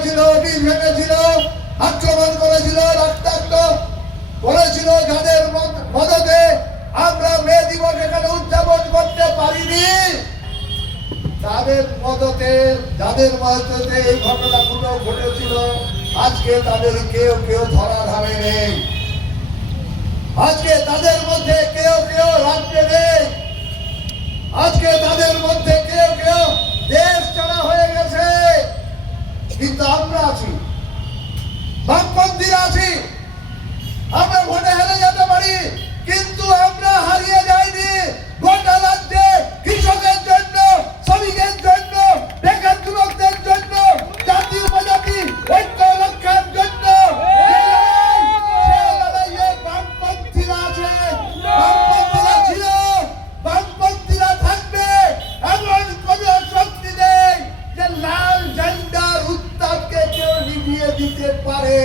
করেছিল, বিল ভেঙেছিল, আক্রমণ করেছিল, রক্তাক্ত করেছিল, যাদের মদতে আমরা মে দিবস এখানে উদযাপন করতে পারিনি, তাদের মদতে, যাদের মদতে এই ঘটনাগুলো ঘটেছিল, আজকে তাদের কেউ কেউ ধরা ধামে নেই। আজকে তাদের মধ্যে কেউ কেউ রাজ্যে নেই। আজকে তাদের মধ্যে কেউ কেউ দেশ ছাড়া হয়ে গেছে। কিন্তু আমরা আছি, বামপন্থীরা আছি। আমরা ভোটে হেরে যেতে পারি, কিন্তু আমরা হারিয়ে যাইনি। গোটা রাজ্যে কৃষকের জন্য, শ্রমিকের জন্য, বেকার যুবকদের জন্য, জাতি উপজাতি ঐক্য রক্ষার জন্য বামপন্থীরা আছে, বামপন্থীরা ছিল, বামপন্থীরা থাকবে। এমন কোন শক্তি নেই যে লাল ঝান্ডার উত্তাপকে কেউ নিভিয়ে দিতে পারে।